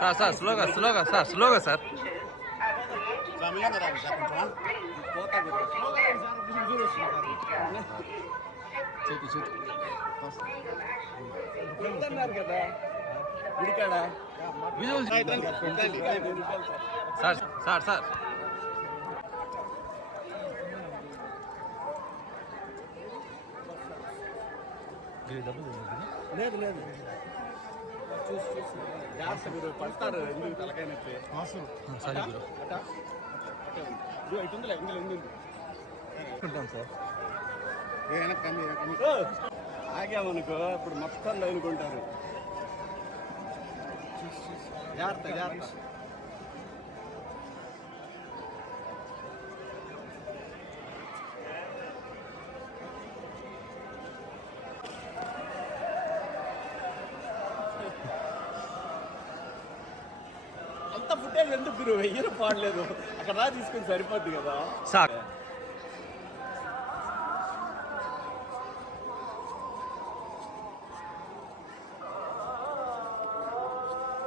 Sir స్లోగా sir. కదా గుడికాడా sir లేదు లేదు చూసి జాగ్రత్త మీరు పడతారు ఎందుకు తలకాయ నొప్పి ఇటుందిలే ఇందులో ఉంది సార్. ఆగామనుకో ఇప్పుడు మొత్తం అనుకుంటారు. జాగ్రత్త అంత ఫుటేజ్ ఎందుకు వెయ్యి పాడలేదు అక్కడ తీసుకుని సరిపోద్ది కదా.